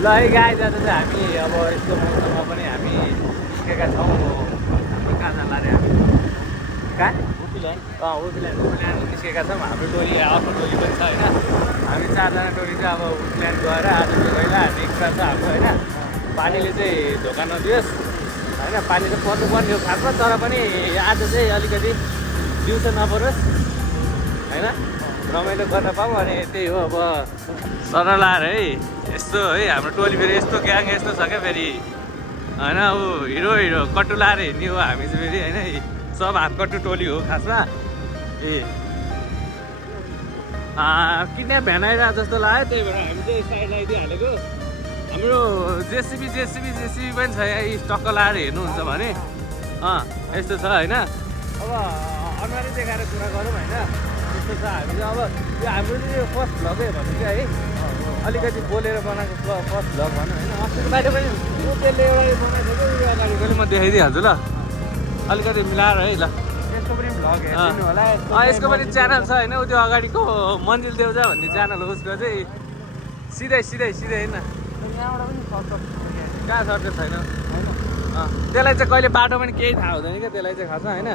ल है गाई जाँदा चाहिँ हामी अब यस्तो मौसममा पनि हामी निस्केका छौँ। हाम्रो कहाँ जाँला रे हामी? कहाँ? उपिल्यान्ड निस्केका छौँ। हाम्रो टोली अर्को टोली पनि छ होइन। हामी 4जना टोली चाहिँ अब उपिल्यान्ड गएर आज पहिला नेक्स्ट छ हाम्रो होइन। पानीले चाहिँ धोका नदियोस् होइन। पानी त पर्नुपर्ने हो खासमा, तर पनि आज चाहिँ अलिकति दिउँसो नपरोस् होइन। रमाइलो गर्न पाऊँ अनि त्यही हो। अब सरलार है यस्तो है हाम्रो टोली फेरि यस्तो ग्याङ यस्तो छ क्या फेरि होइन। ऊ हिरो कट्टु लाएर हिँड्ने हो हामी चाहिँ फेरि होइन। सब हातकट्टु टोली हो खासमा। ए किडन्याप भ्यान आइरहेको जस्तो लाग्यो, त्यही भएर हामी चाहिँ साइड लगाइदिइहालेको। हाम्रो जेसिबी पनि छ यहाँ, टक्क लाएर हेर्नुहुन्छ भने यस्तो छ होइन। अब अनुहारै देखाएर कुरा गरौँ होइन, यस्तो छ। हामी चाहिँ अब यो हाम्रो चाहिँ यो फर्स्ट भ्लगै भन्नु क्या है, अलिकति बोलेर बनाएको फर्स्ट भ्लग भनौँ होइन। अस्तिको बाहिर पनि त्यसले एउटा बनाएको थियो, उयो अगाडि पनि म देखाइदिइहाल्छु ल, अलिकति मिलाएर है ल। यसको पनि भ्लग हेर्नु होला। यसको पनि च्यानल छ होइन, त्यो अगाडिको मन्जिल देउजा भन्ने च्यानल हो उसको चाहिँ। सिधै होइन यहाँबाट पनि कहाँ सर्ट छैन होइन। त्यसलाई चाहिँ कहिले बाटो पनि केही थाहा हुँदैन क्या त्यसलाई चाहिँ खासमा होइन।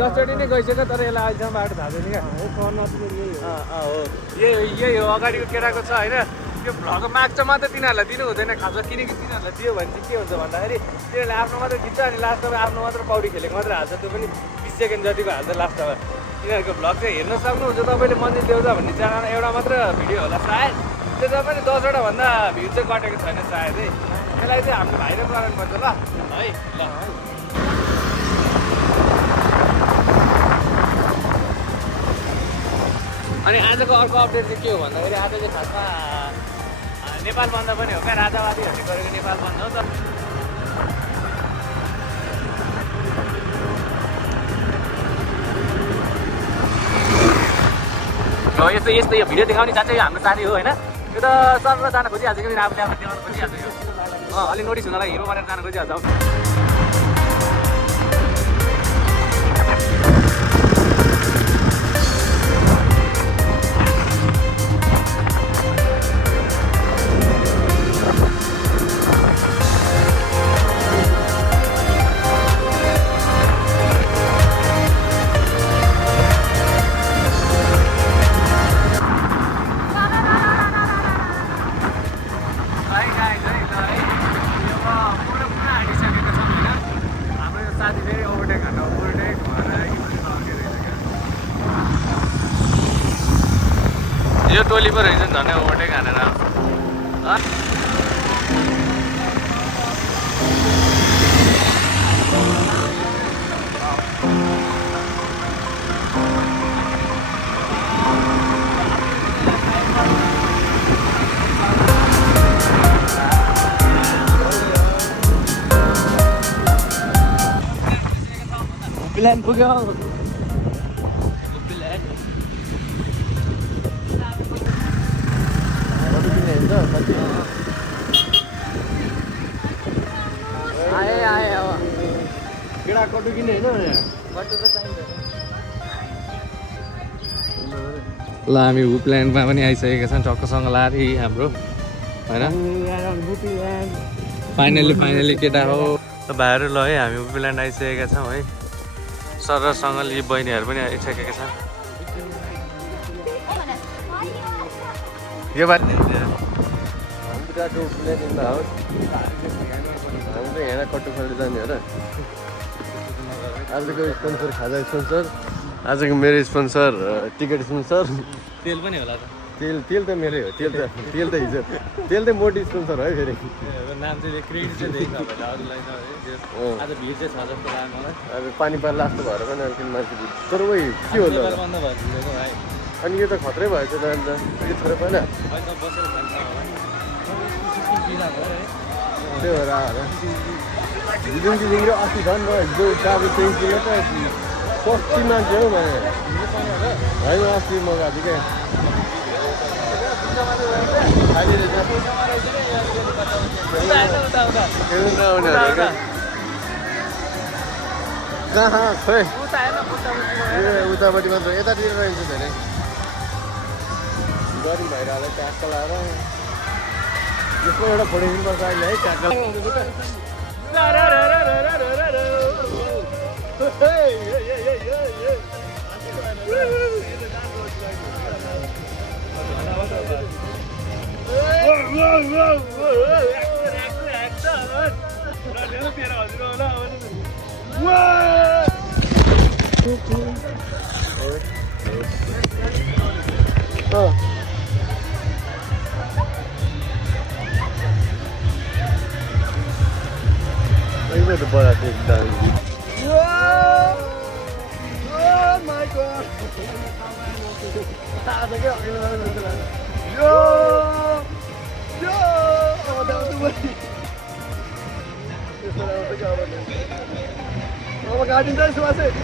10चोटि नै गइसक्यो तर यसलाई अहिलेसम्म बाटो थाहा छैन क्या। हो यही हो अगाडिको केटाको छ होइन। त्यो भ्लग माग्छ मात्रै तिनीहरूलाई दिनु हुँदैन खासमा, किनकि तिनीहरूलाई दियो भने चाहिँ के हुन्छ भन्दाखेरि तिनीहरूले आफ्नो मात्रै खिच्छ अनि लास्टमा आफ्नो मात्र पौडी खेलेको मात्रै हाल्छ, त्यो पनि 20 सेकेन्ड जतिको हाल्छ लास्टमा। तिनीहरूको भ्लग चाहिँ हेर्न सक्नुहुन्छ तपाईँले। मन्दिर देउजा भन्ने च्यानल एउटा मात्र भिडियो होला सायद, त्यसमा पनि 10वटा भन्दा भ्यू चाहिँ कटेको छैन सायद है। त्यसलाई चाहिँ हाम्रो भाइले गराउनुपर्छ ल है ल। अनि आजको अर्को अपडेट चाहिँ के हो भन्दाखेरि आज चाहिँ खासमा नेपाल बन्द पनि हो क्या। राजावादीहरूले गरेको नेपाल बन्द हो। तर यस्तो यो भिडियो देखाउने साथै हाम्रो साथी हो होइन। यो त सर जान खोजिहाल्छ कि आफूले आफ्नो देखाउन खोजिहाल्छ यो। अलि नोटिस हुनलाई हिरो बनेर जान खोजिहाल्छ। यो टोली पो रहेछ झन् ओभरटेक हानेर प्लान पुग्यो। आए अब केटा कटु किने होइन कटु त चाहिन्छ। ल हामी हुपल्यान्डमा पनि आइसकेका छौँ टक्कसँग लाएर हाम्रो होइन। फाइनली केटा हो भाइहरू। ल है हामी हुपल्यान्ड आइसकेका छौँ है। सरसँगले बहिनीहरू पनि आइसकेका छन्। यो बात यहाँ कट्टु खोलेर जाने हो र। आजको स्पोन्सर खाजा स्पोन्सर, आजको मेरो स्पोन्सर टिकट स्पोन्सर। तेल पनि होला त? तेल त मेरै हो। तेल त हिजो तेल त मोटी स्पोन्सर हो है फेरि। नाम चाहिँ क्रेडिट चाहिँ दिएको होला अरूलाई त। आज भिड चाहिँ छ जस्तो लाग्यो मलाई। अब पानी लास्ट भएर पनि अलिकति मान्छे भिड। तर वही के होला बन्द भइसकेको भाइ। अनि यो त खत्रै भएछ त अन्त यो छोडेर पहिला बसेर खान्छ होला। त्यही भएर आएर हिजो र अस्ति झन् म हिजो गाडी चेन्ज किन त कति मान्छे हो भने होइन। अस्ति म गएको थिएँ क्या। कहाँ खोइ उतापट्टि मात्र यतातिर रहन्छ धेरै गरिब भइरहेको ट्याक्क लाएर यसमा एउटा फोटो खिच्नुपर्छ अहिले है ट्याक्कल the ball at this time. Oh my god! Yo! Yo! Oh, that was the way. Oh my god, this was it.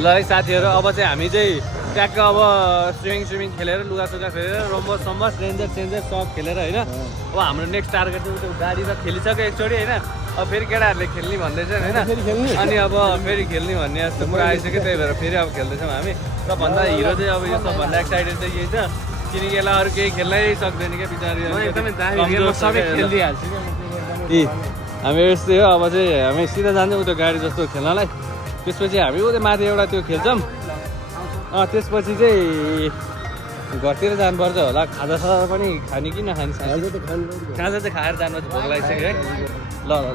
ल है साथीहरू अब चाहिँ हामी चाहिँ ट्याक्क अब स्विमिङ खेलेर लुगासुगा फेरेर रम्बसम्म रेन्जर सब खेलेर होइन अब हाम्रो नेक्स्ट टार्गेट चाहिँ त्यो गाडी त खेलिसक्यो एकचोटि होइन अब फेरि केटाहरूले खेल्ने भन्दैछन् होइन अनि अब फेरि खेल्ने भन्ने जस्तो कुरा आइसक्यो त्यही भएर फेरि अब खेल्दैछौँ हामी सबभन्दा हिरो चाहिँ अब यो सबभन्दा एक्साइटेड चाहिँ यही छ किनकि यसलाई अरू केही खेल्नै सक्दैन क्या बिचारी हामी यस्तै हो अब चाहिँ हामी सिधा जान्छौँ त्यो गाडी जस्तो खेल्नलाई त्यसपछि हामी उता माथि एउटा त्यो खेल्छौँ त्यसपछि चाहिँ घरतिर जानुपर्छ होला खाजासाजा पनि खाने कि नखाने खाजा चाहिँ खाएर जानुपर्छ भोक लागिसक्यो है ल ल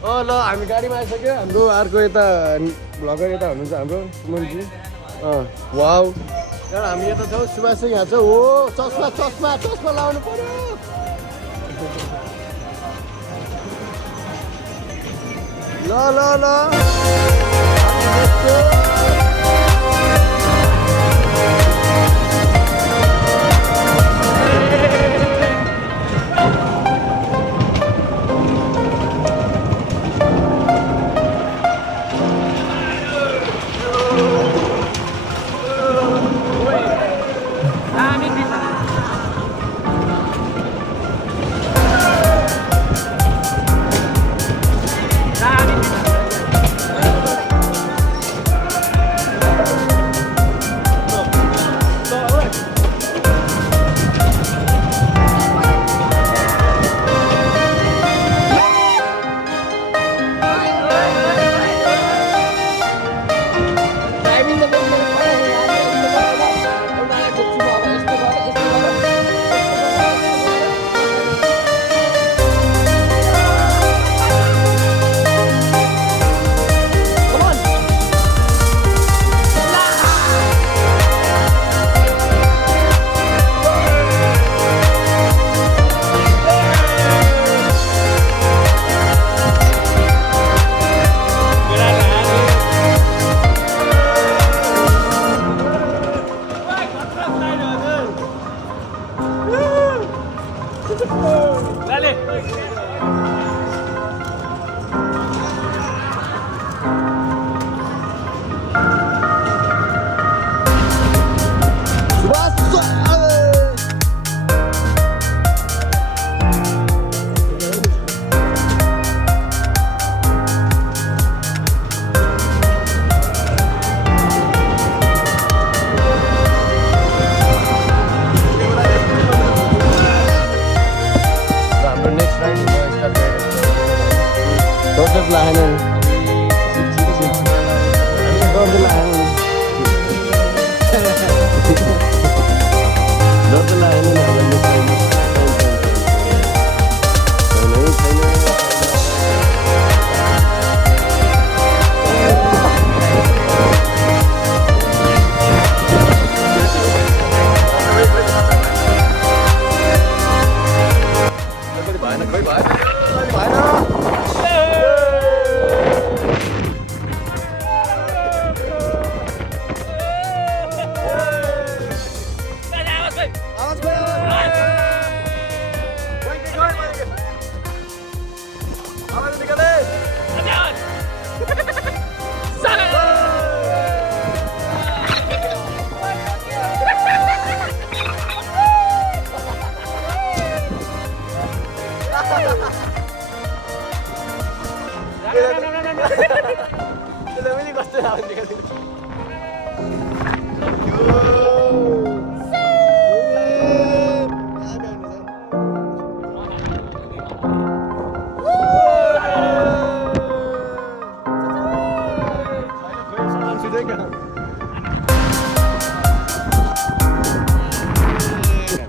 ल ल हामी गाडीमा आइसक्यो हाम्रो अर्को यता भ्लगर यता हुनुहुन्छ हाम्रो सुमनजी वाउ यहाँ हामी यता छौँ सुभाष चाहिँ यहाँ छ हो चस्मा चस्मा चस्मा लाउनु पर्यो ल ल ल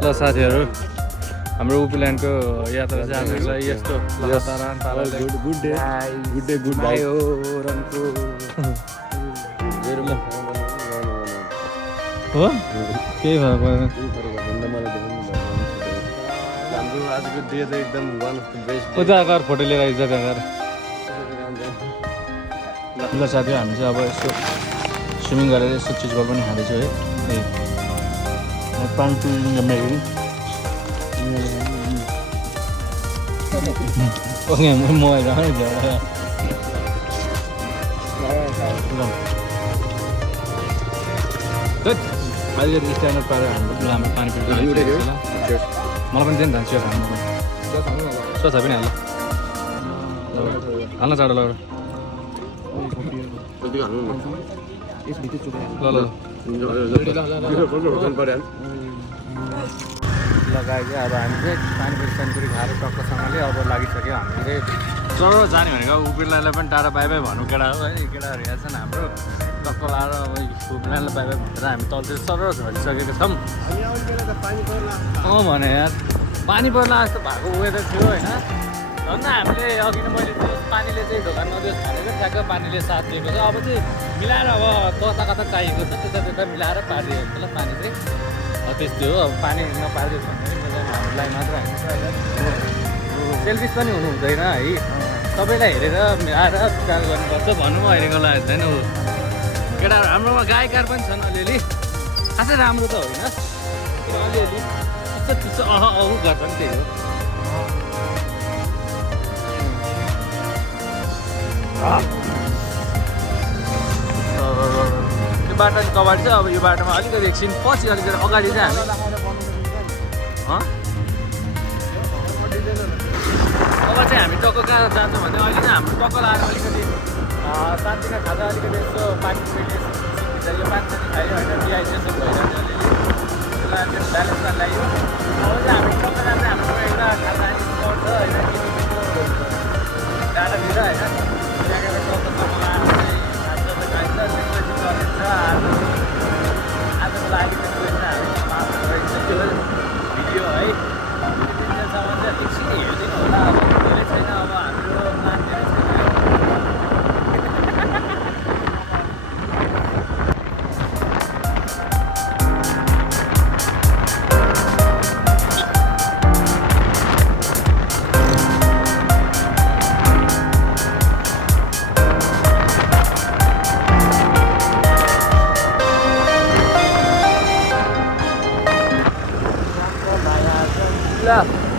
ल साथीहरू हाम्रो उपिल्यान्डको यात्रा चाहिँ हामीलाई यस्तो लगातार पाराले गुड डे गुड बाई हो रनको हो केही भएर हाम्रो आजको डे चाहिँ एकदम वान अफ द बेस्ट उता गएर फोटो लिएर आइज त्यहाँ गएर ल साथी हामी चाहिँ अब यसो स्विमिङ गरेर यस्तो चिजबल पनि खाँदैछु है पानी टुरिङ मेरी ओके मोबाइल अलिकति स्ट्यान्डअप पारेर हाम्रो पानी पिउनु मलाई पनि दिनु धान्छु खानु सोच पनि हाल्नु हाल्न चाँडो लगेर लगायो कि अब हामी चाहिँ पानीपुरी सानीपुरी खाएर टक्कसँगले अब लागिसक्यो हामी चाहिँ चरो जाने भनेको उपिरलाई पनि टाढा बाई बाई भन्नु केटा हो है केटाहरू यहाँ छन् हाम्रो टक्क लाएर अब उपिरलाई बाई बाई भनेर हामी तलतिर सरो झरिसकेको छौँ भने यार पानी पर्ला जस्तो भएको वेदर थियो होइन झन् हामीले अघि नै मैले पानीले चाहिँ ढोकानमा त्यो छरेको ठ्याक्क पानीले साथ दिएको छ अब चाहिँ मिलाएर अब कता कता चाहिएको छ त्यता त्यता मिलाएर पारिदिएको ल पानी चाहिँ त्यस्तै हो अब पानी नपारिदियो भने पनि हामीलाई मात्र होइन सेल्फिस पनि हुनु हुँदैन है सबैलाई हेरेर मिलाएर विचार गर्नुपर्छ भन्नु अहिलेको लागि छैन ऊ केटाहरू हाम्रोमा गायककार पनि छन् अलिअलि खासै राम्रो त होइन अलिअलि त्यस्तो अहु गर्छ नि त्यही हो त्यो बाटो कबाडी चाहिँ अब यो बाटोमा अलिकति एकछिन पछि अलिकति अगाडि चाहिँ हामी अब चाहिँ हामी टक्क कहाँ जान्छौँ भने अहिले चाहिँ हाम्रो टक्क लाएर अलिकति सानोतिनो खाजा अलिकति यस्तो पानी यो पानी सानी खायो होइन डिहाइड्रेसन भइरहेको अलिअलि ब्यालेन्स लाग्यो अब चाहिँ हामी टक्क जान्छ हाम्रो एउटा खाजा स्पट छ होइन डाँडाभित्र होइन त्यहाँ गएर टक्कसम्म लाएर चाहिँ खाजा खाइन्छ त्यसपछि चलिन्छ आजको लागि त्यसपछि हामी समाप्त गरिसक्यो भिडियो है दिनसम्म चाहिँ एकछिन हेरिदिनु होला अब धेरै छैन अब हाम्रो प्लान धेरै छैन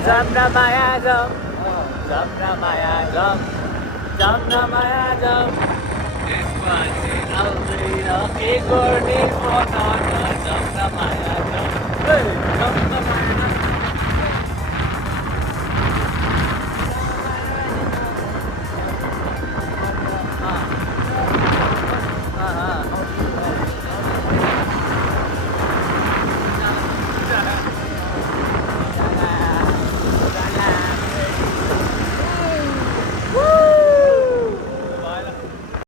Jamna Maya Jam, Jamna Maya Jam, Jamna Maya Jam. यसपछि आउँदैन के गर्ने पता Jamna Maya Jam, Jamna Maya Jam.